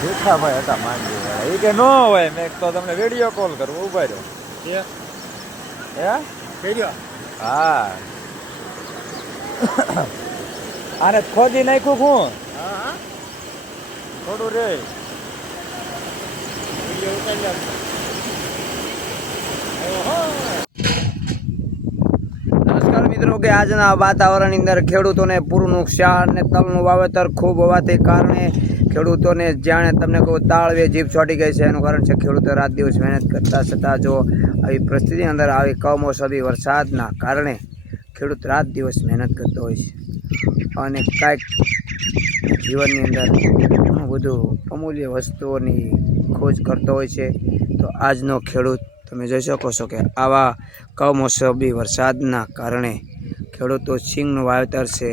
ભીખાભાઈ હતા માંડવી એ કે ન હોય મેં તો તમને વીડિયો કોલ કરું ઊભા રહ્યો હે? હા? આને ખોદી નાખ્યું હું થોડું રે. નમસ્કાર મિત્રો કે આજના વાતાવરણની અંદર ખેડૂતોને પૂરું નુકસાન ને તલનું વાવેતર ખૂબ હોવાથી કારણે ખેડૂતોને જાણે તમને કહું તાળવે જીભ છોટી ગઈ છે, એનું કારણ છે ખેડૂતો રાત દિવસ મહેનત કરતા છતાં જો આવી પરિસ્થિતિની અંદર આવી કમોસમી વરસાદના કારણે ખેડૂત રાત દિવસ મહેનત કરતો હોય છે. અને કાંઈક જીવનની અંદર ઘણું બધું અમૂલ્ય વસ્તુઓની ખોજ કરતો હોય છે, તો આજનો ખેડૂત તમે જોઈ શકો છો કે આવા કમોસમી વરસાદના કારણે ખેડૂતો સિંગનું વાવેતર છે,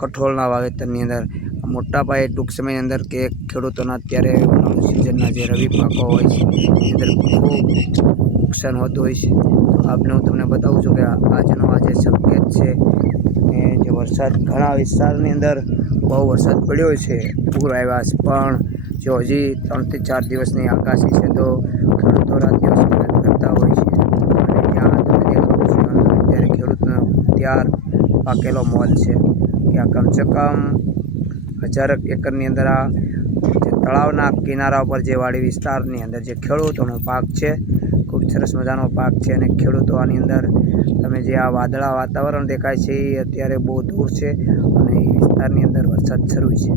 કઠોળના વાવેતરની અંદર મોટા પાયે ટૂંક સમયની અંદર કે ખેડૂતોના અત્યારે ઉનાળુ સિઝનના જે રવિ પાકો હોય છે, એની અંદર ખૂબ નુકસાન હોતું હોય છે. આપને હું તમને બતાવું છું કે આજનો આ જે સંકેત છે ને જે વરસાદ, ઘણા વિસ્તારની અંદર બહુ વરસાદ પડ્યો છે. પૂર આવ્યા છે, પણ જો હજી ત્રણથી ચાર દિવસની આકાશી છે તો ખેડૂતો રાત દિવસ મહેનત કરતા હોય છે. અને ત્યાં તમે દેખાડો છો અત્યારે ખેડૂતનો ત્યાર પાકેલો મોલ છે. ત્યાં કમસે કમ હજારક એકરની અંદર આ જે તળાવના કિનારા ઉપર જે વાડી વિસ્તારની અંદર જે ખેડૂતોનો પાક છે, ખૂબ સરસ મજાનો પાક છે અને ખેડૂતો આની અંદર તમે જે આ વાદળા વાતાવરણ દેખાય છે એ અત્યારે બહુ દૂર છે અને એ વિસ્તારની અંદર વરસાદ શરૂ છે.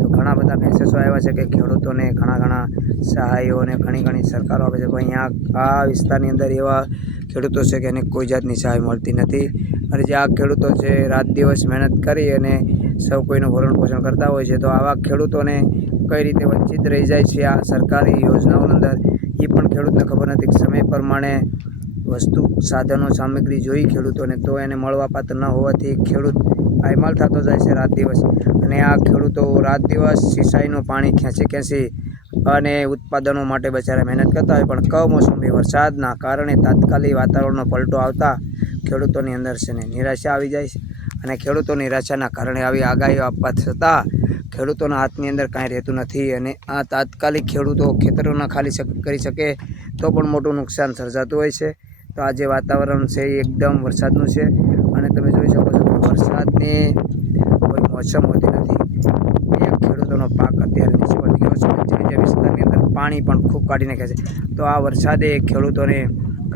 તો ઘણા બધા મેસેજો આવ્યા છે કે ખેડૂતોને ઘણા ઘણા સહાયો અને ઘણી ઘણી સરકારો આપે છે. પણ અહીંયા આ વિસ્તારની અંદર એવા ખેડૂતો છે કે એને કોઈ જાતની સહાય મળતી નથી. અને જે આ ખેડૂતો છે, રાત દિવસ મહેનત કરી અને સૌ કોઈનું ભરણ પોષણ કરતા હોય છે. તો આવા ખેડૂતોને કઈ રીતે વંચિત રહી જાય છે આ સરકારી યોજનાઓની અંદર? એ પણ ખેડૂતને ખબર નથી. સમય પ્રમાણે વસ્તુ, સાધનો, સામગ્રી જોઈ ખેડૂતોને. તો એને મળવાપાત્ર ન હોવાથી ખેડૂત પાયમાલ થતો જાય છે રાત દિવસ. અને આ ખેડૂતો રાત દિવસ સિંચાઈનું પાણી ખેંચી ખેંચી અને ઉત્પાદનો માટે બચારા મહેનત કરતા હોય. પણ કમોસમી વરસાદના કારણે તાત્કાલિક વાતાવરણનો પલટો આવતા ખેડૂતોની અંદર છે ને નિરાશા આવી જાય છે. અને ખેડૂતોની નિરાશાના કારણે આવી આગાહીઓ આપવા છતાં ખેડૂતોના હાથની અંદર કાંઈ રહેતું નથી અને આ તાત્કાલિક ખેડૂતો ખેતરોના ખાલી કરી શકે તો પણ મોટું નુકસાન સર્જાતું હોય છે. તો આ જે વાતાવરણ છે એ એકદમ વરસાદનું છે અને તમે જોઈ શકો છો કે વરસાદની કોઈ મોસમ હોતી નથી. ખેડૂતોનો પાક અત્યારે નિષ્ફળ ગયો છે જે વિસ્તારની અંદર પાણી પણ ખૂબ કાઢી નાખે છે. તો આ વરસાદે ખેડૂતોને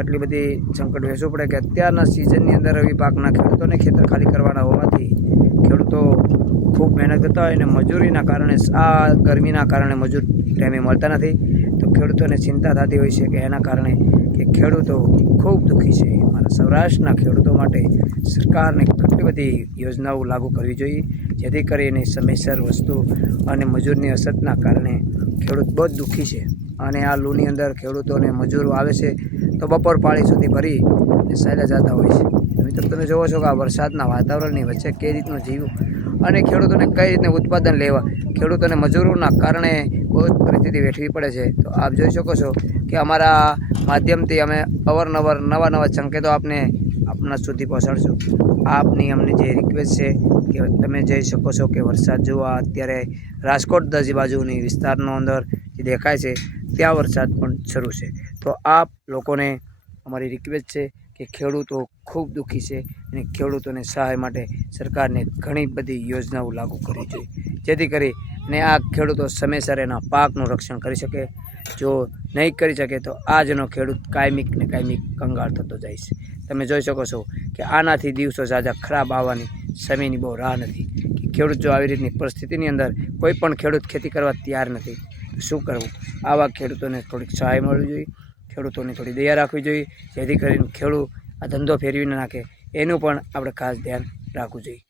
કેટલી બધી સંકટ વેચવું પડે કે અત્યારના સિઝનની અંદર રવિ પાકના ખેડૂતોને ખેતર ખાલી કરવાના હોવાથી ખેડૂતો ખૂબ મહેનત કરતા હોય અને મજૂરીના કારણે આ ગરમીના કારણે મજૂર ટાઈમે મળતા નથી. તો ખેડૂતોને ચિંતા થતી હોય છે કે એના કારણે કે ખેડૂતો ખૂબ દુઃખી છે. મારા સૌરાષ્ટ્રના ખેડૂતો માટે સરકારને કેટલી બધી યોજનાઓ લાગુ કરવી જોઈએ, જેથી કરીને સમયસર વસ્તુ અને મજૂરની અસરના કારણે ખેડૂત બહુ દુઃખી છે. અને આ લૂની અંદર ખેડૂતોને મજૂરો આવે છે. તો બપોર પાળી સુધી ભરી ચાલ્યા જતા હોય છે. મિત્રો, તમે જોવો છો કે આ વરસાદના વાતાવરણની વચ્ચે કઈ રીતનું જીવવું અને ખેડૂતોને કઈ રીતે ઉત્પાદન લેવા? ખેડૂતોને મજૂરોના કારણે બહુ જ પરિસ્થિતિ વેઠવી પડે છે. તો આપ જોઈ શકો છો કે અમારા માધ્યમથી અમે અવારનવાર નવા નવા સંકેતો આપને આપના સુધી પહોંચાડશું. આપની અમને જે રિક્વેસ્ટ છે કે તમે જઈ શકો છો કે વરસાદ જોવા અત્યારે રાજકોટ દજી બાજુની વિસ્તારનો અંદર જે દેખાય છે ત્યાં વરસાદ પણ શરૂ છે. તો આપ લોકોને અમારી રિક્વેસ્ટ છે કે ખેડૂતો ખૂબ દુઃખી છે અને ખેડૂતોને સહાય માટે સરકારને ઘણી બધી યોજનાઓ લાગુ કરવી જોઈએ. જેથી કરી અને આ ખેડૂતો સમયસર એના પાકનું રક્ષણ કરી શકે. જો નહીં કરી શકે તો આજનો ખેડૂત કાયમિક ને કાયમિક કંગાળ થતો જાય છે. તમે જોઈ શકો છો કે આનાથી દિવસો ઝાઝા ખરાબ આવવાની સમયની બહુ રાહ નથી. કે ખેડૂત જો આવી રીતની પરિસ્થિતિની અંદર કોઈ પણ ખેડૂત ખેતી કરવા તૈયાર નથી શું કરવું? આવા ખેડૂતોને થોડીક સહાય મળવી જોઈએ, ખેડૂતોની થોડી દયા રાખવી જોઈએ, જેથી કરીને ખેડૂત આ ધંધો ફેરવી નાખે. એનું પણ આપણે ખાસ ધ્યાન રાખવું જોઈએ.